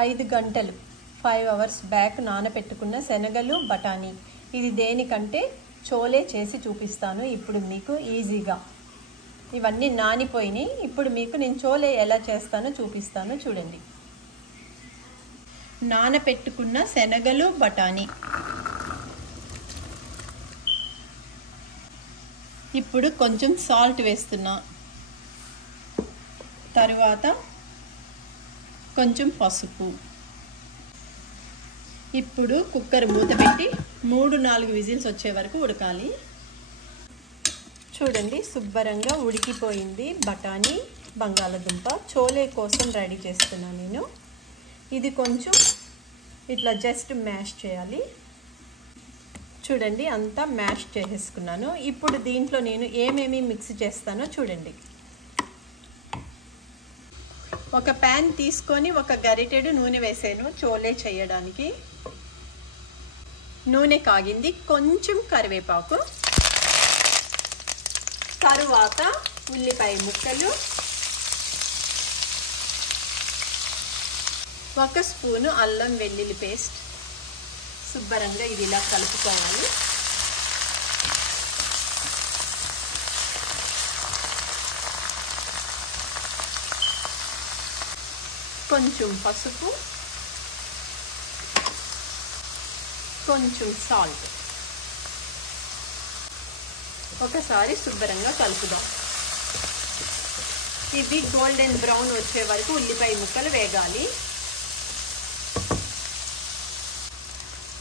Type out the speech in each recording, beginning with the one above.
5 గంటలు 5 hours back నానబెట్టుకున్న శనగలు బఠానీ. ఇది దేనికంటే చోలే చేసి చూపిస్తాను ఇప్పుడు మీకు ఈజీగా. ఇవన్నీ నానిపోయినాయి. ఇప్పుడు మీకు నేను చోలే ఎలా చేస్తానో చూపిస్తాను చూడండి. నానబెట్టుకున్న శనగలు బఠానీ. ఇప్పుడు కొంచెం సాల్ట్ వేస్తున్నా. తరువాత కొంచెం పసుపు. ఇప్పుడు కుక్కర్ మూత పెట్టి 3-4 విజిల్స్ వచ్చే వరకు ఉడకాలి. చూడండి శుభ్రంగా ఉడికిపోయింది బఠానీ బంగాళదుంప. చోలే కోసం రెడీ చేస్తున్నాను నేను. ఇది కొంచెం ఇట్లా జస్ట్ మ్యాష్ చేయాలి. చూడండి అంతా మ్యాష్ చేసేసుకున్నాను. ఇప్పుడు దీంట్లో నేను ఏమేమి మిక్స్ చేస్తానో చూడండి. ఒక ప్యాన్ తీసుకొని ఒక గరిటెడు నూనె వేసాను చోలే చేయడానికి. నూనె కాగింది. కొంచెం కరివేపాకు, తరువాత ఉల్లిపాయ ముక్కలు, 1 స్పూను అల్లం వెల్లుల్లి పేస్ట్. శుభ్రంగా ఇది ఇలా కలుపుకోవాలి. కొంచెం పసుపు, కొంచెం సాల్ట్. ఒకసారి శుభ్రంగా కలుపుదాం. ఇది గోల్డెన్ బ్రౌన్ వచ్చే వరకు ఉల్లిపాయ ముక్కలు వేగాలి.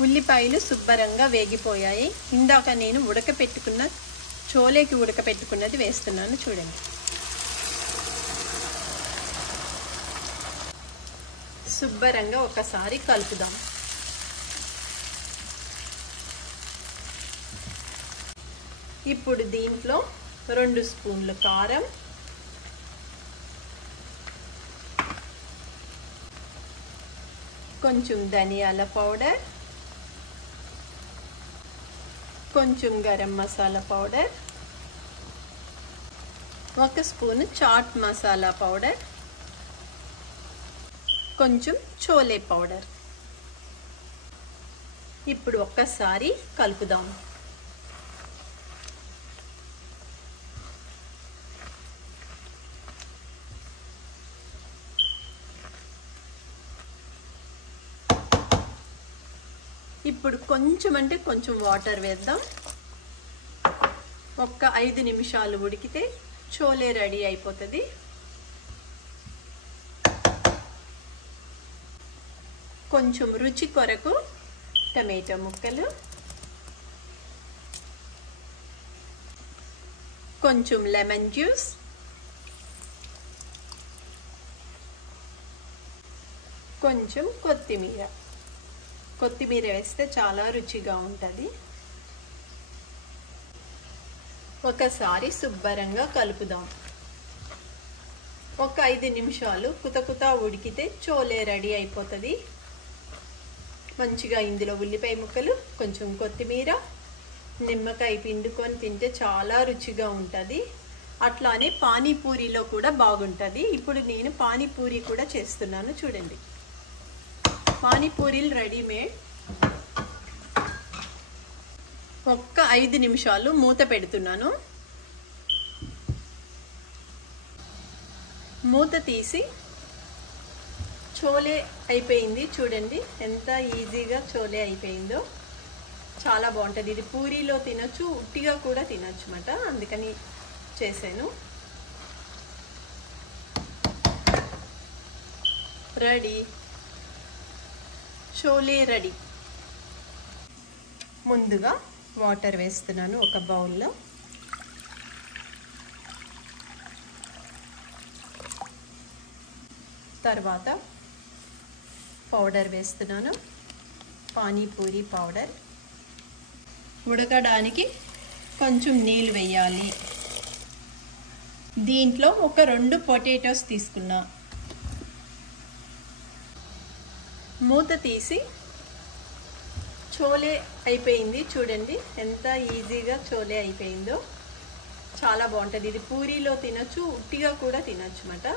ఉల్లిపాయలు శుభ్రంగా వేగిపోయాయి. ఇందాక నేను చోలేకి ఉడకపెట్టుకున్నది వేస్తున్నాను చూడండి. శుభ్రంగా ఒకసారి కలుపుదాం. ఇప్పుడు దీంట్లో 2 స్పూన్లు కారం, కొంచెం ధనియాల పౌడర్, కొంచెం garam masala powder, 1 spoon chaat masala powder, కొంచెం చోలే పౌడర్. ఇప్పుడు ఒక్కసారి కలుపుదాం. ఇప్పుడు కొంచెం అంటే కొంచెం వాటర్ వేద్దాం. 5 నిమిషాలు ఉడికితే చోలే రెడీ అయిపోతుంది. కొంచెం రుచి కొరకు టమాటో ముక్కలు, కొంచెం లెమన్ జ్యూస్, కొంచెం కొత్తిమీర. కొత్తిమీర వేస్తే చాలా రుచిగా ఉంటుంది. ఒకసారి శుభ్రంగా కలుపుదాం. 5 నిమిషాలు కుతకుత ఉడికితే చోలే రెడీ అయిపోతుంది. మంచిగా ఇందులో ఉల్లిపాయ ముక్కలు, కొంచెం కొత్తిమీర, నిమ్మకాయ పిండుకొని తింటే చాలా రుచిగా ఉంటుంది. అట్లానే పానీపూరిలో కూడా బాగుంటుంది. ఇప్పుడు నేను పానీపూరి కూడా చేస్తున్నాను చూడండి. పానీపూరీలు రెడీమేడ్. 5 నిమిషాలు మూత పెడుతున్నాను. మూత తీసి చోలే అయిపోయింది చూడండి. ఎంత ఈజీగా చోలే అయిపోయిందో. చాలా బాగుంటుంది. ఇది పూరీలో తినొచ్చు, ఉట్టిగా కూడా తినొచ్చు అన్నమాట. అందుకని చేశాను. Ready, chole ready. ముందుగా వాటర్ వేస్తున్నాను ఒక బౌల్లో. తర్వాత పౌడర్ వేస్తున్నాను, పానీపూరి పౌడర్. ఉడకడానికి కొంచెం నీళ్ళు వేయాలి. దీంట్లో 2 పొటాటోస్ తీసుకున్నా. మూత తీసి చోలే అయిపోయింది చూడండి. ఎంత ఈజీగా చోలే అయిపోయిందో. చాలా బాగుంటుంది. ఇది పూరీలో తినొచ్చు, ఉట్టిగా కూడా తినొచ్చు అన్నమాట.